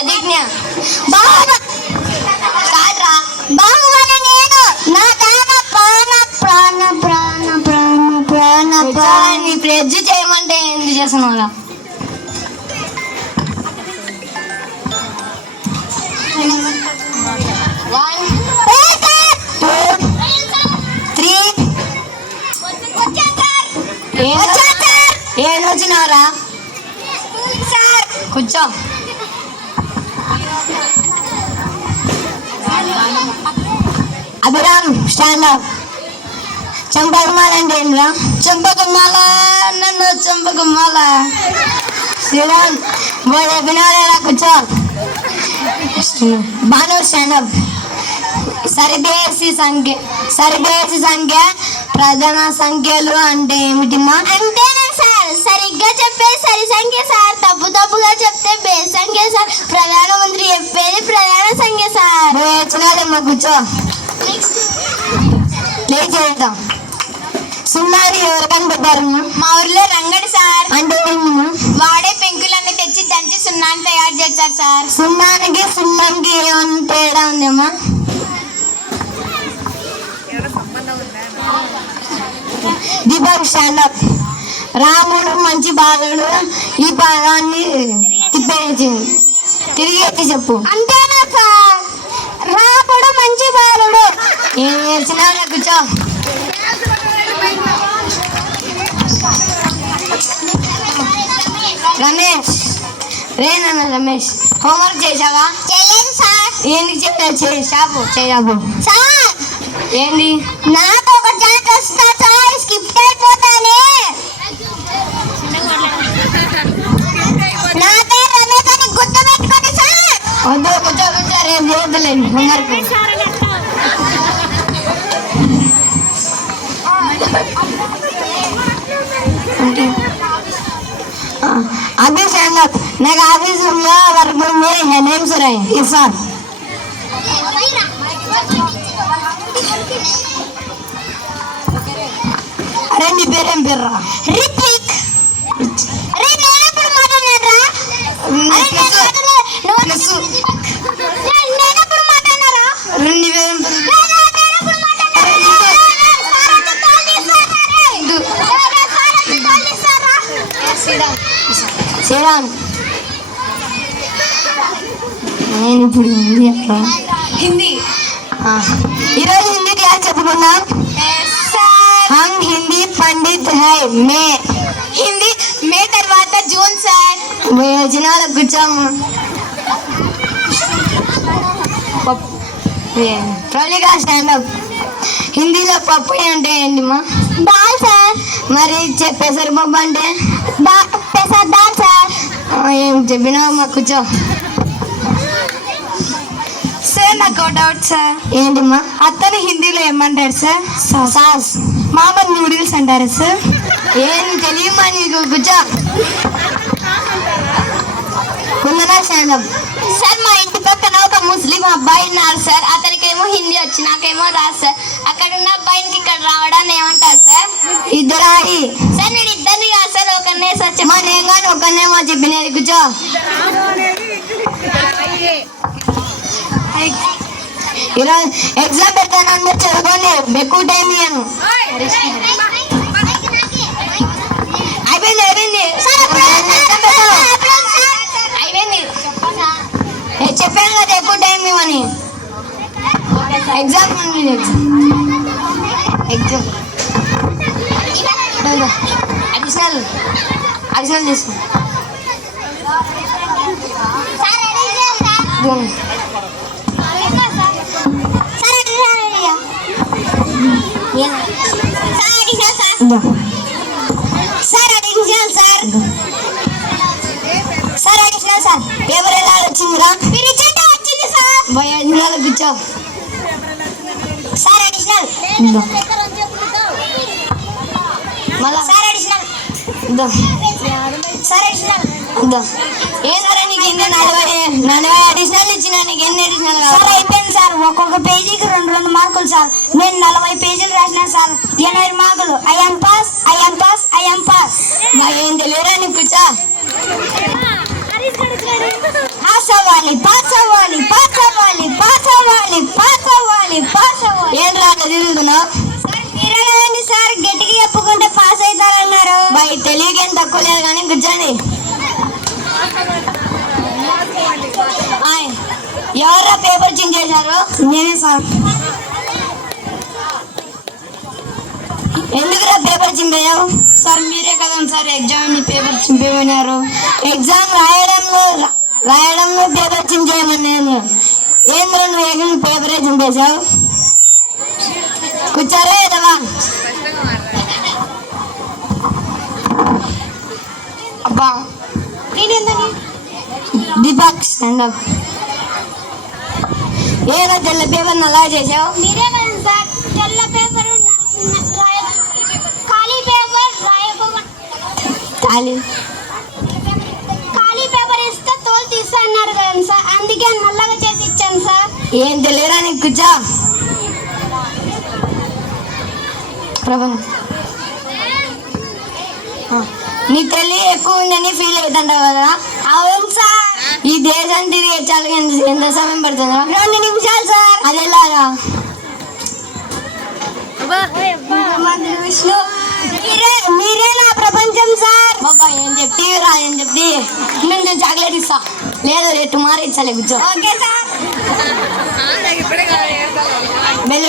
ప్రతిజ్ఞ. బాహుబలి నేను నా దాన ప్రాణ ప్రాణ ప్రాణ ప్రాణ ప్రాణ ప్రాణ ప్రెజ్ చేయమంటే ఎందుకు చేస్తున్నావురా? ఏం వచ్చినారా? కూర్చో. Abhiram stand up. చంపకమాల అంటే ఏంట్రా? చంపకమాల నన్ను చంపకమాల. శ్రీరామ్ బోడే వినాలేరా? కూర్చో. Bhanu stand up. సరిబేసి సంఖ్య ప్రధాన సంఖ్యలు అంటే ఏమిటిమా? అంతేనా సార్? సరిగ్గా చెప్పే సరి సంఖ్య సార్, తప్పుగా చెప్తే బేస్ సంఖ్య సార్. ప్రధానమంత్రి చెప్పేది ప్రధాన సంఖ్య సార్. చిన్నారమ్మా కూర్చో. ప్లే చేద్దాం. సున్నాని ఎవరు కనిపెట్టారు? మా ఊర్లో రంగడి సార్. అంటే వాడే పెంకులన్నీ తెచ్చి దంచి సున్నాన్ని తయారు చేశారు సార్. సున్నానికి సున్నంకి ఏమన్నా తేడా ఉందేమా? దీపక్ స్టాండప్. రాముడు మంచి బాలుడు. ఈ పదాన్ని తిరిగి ఎత్తి చెప్పు. అంతేనా సార్? రాముడు మంచి బాలుడు. ఏం నేర్చినా కూర్చో. రమేష్ రేనన్న రమేష్ హోంవర్క్ చేసావా? చేయలేదు సార్. ఏంటి చెప్పారు? చేసావు చేయవు సార్. ఏంటి? నాకు ఒక ఛాన్స్ వస్తా సార్, స్కిప్ అయిపోతానే. నా పేరు రమేష్ అని గుర్తుపెట్టుకోండి సార్. వద్దు కూర్చో రేపు పోతులేండి హోంవర్క్. अभी संगत मैं ऑफिस में वर्क में मेरे नेम से रहे इरफान. अरे नी पेरें पेर्रा ऋतिक. अरे నేను ఎప్పుడు మాట్లాడనరా? అరే నేను ఎప్పుడు మాట్లాడనరా? రెండు పేరేం పెర్రా. నేను ఇప్పుడు హిందీ అట్లా హిందీ ఈరోజు హిందీ క్లాస్ చెప్పుకున్నాం. हम हिंदी पंडित है మే హిందీ మే తర్వాత జూన్ సార్. వచ్చిన కూర్చోము. ప్రవళిక స్టాండప్. హిందీలో పప్పు అంటే ఏంటిమా? దాల్ సార్. మరి పెసరపప్పు అంటే? పెసర్ దాల్ సార్. ఏం చెప్పినావు మా కూర్చో. సార్ నాకు డౌట్ సార్. ఏంటిమ్మా? అత్తని హిందీలో ఏమంటారు సార్? సాస్. మామ నూడిల్స్ అంటారు సార్. ఏం తెలియమా నీకు? కూర్చో. కుందనా స్టాండప్. సార్ మా ఇంటి పక్కన ఒక ముస్లిం అబ్బాయి ఉన్నారు సార్. అతనికేమో హిందీ వచ్చి నాకేమో రాదు సార్. అక్కడ ఉన్న అబ్బాయికి ఇక్కడ రావడాన్ని ఏమంటారు సార్? ఇద్దరాయి సార్. నేను ఇద్దరిని కాదు సార్, ఒకరినే సార్. చెప్పా నేను కానీ ఒకరినే మా చెప్పినది. కూర్చో. ఈరోజు ఎగ్జామ్ పెడతాను అందరు చదువుకోండి. ఎక్కువ టైం ఇయ్యను. అయిపోయింది అయిపోయింది అయిపోయింది. చెప్పాను కదా ఎక్కువ టైం ఇవ్వని. ఎగ్జామ్ ఎగ్జామ్ అడిషనల్ తీసుకో. Sir additional sir. Sir additional sir. Paper ఎలా వచ్చిందిరా? వచ్చింది సార్. అడిషనల్ కూర్చో. సార్ అడిషనల్ మళ్ళా సార్ అడిషనల్. సార్ అడిషనల్ ఏ సరే నీకు ఎన్ని 40 అడిషనల్ ఇచ్చిన నీకు ఎన్ని అడిషనల్? సార్ అయిపోయింది సార్. ఒక్కొక్క పేజీకి 2 మార్కులు సార్. నేను 40 పేజీలు రాసిన సార్. 80 మార్కులు. I'm pass I'm pass I'm pass. ఏం తెలియరా నీకు? కూర్చో. పాస్ అవ్వాలి పాస్ అవ్వాలి పాస్ అవ్వాలి పాస్ అవ్వాలి పాస్ అవ్వాలి పాస్ అవ్వాలి. ఏం రాక తిరుగుతున్నావు సార్? మీరే కదండి సార్ గట్టిగా చెప్పుకుంటే పాస్ అవుతారన్నారు. బయట తెలియకేం తక్కువ లేదు కానీ కూర్చోండి. ఎవరా పేపర్ చేంజ్ చేశారు? నేనే సార్. ఎందుకురా పేపర్ చింపేయావు? సార్ మీరే కదండి సార్ ఎగ్జామ్ పేపర్ చింపేమన్నారు. ఎగ్జామ్ రాయడంలో పేపర్ చింపేయమన్నాను. ఏంద్ర నువ్వు ఎగ్జామ్ పేపరే చింపేశావు? కూర్చోరే ఎదవా. అబ్బా దీపక్ స్టాండ్ అప్. ఏదో తెల్ల పేపర్ అలా చేసావు? మీరే కదా సార్ తెల్ల పేపర్ ఖాళీ పేపర్ ఖాళీ పేపర్ ఇస్తే తోలు తీస్తా అన్నారు కదా సార్, అందుకే నల్లగా చేసి ఇచ్చాను సార్. ఏం తెలియరా నీకు? కూర్చో. ప్రభా నీ తల్లి ఎక్కువ ఉందని ఫీల్ అవుతుంటావు కదా? అవును సార్. ఈ దేశం తిరిగి చాలా ఎంత సమయం పడుతుందా? 2 నిమిషాలు సార్. అదేలాగా విష్ణు మీరే నా ప్రపంచం సార్. బాబా ఏం చెప్తీరా ఏం చెప్తి? నేను చాక్లెట్ ఇస్తా. లేదు రేటు మారి ఇచ్చలే. కూర్చో. Okay sir. బెల్లి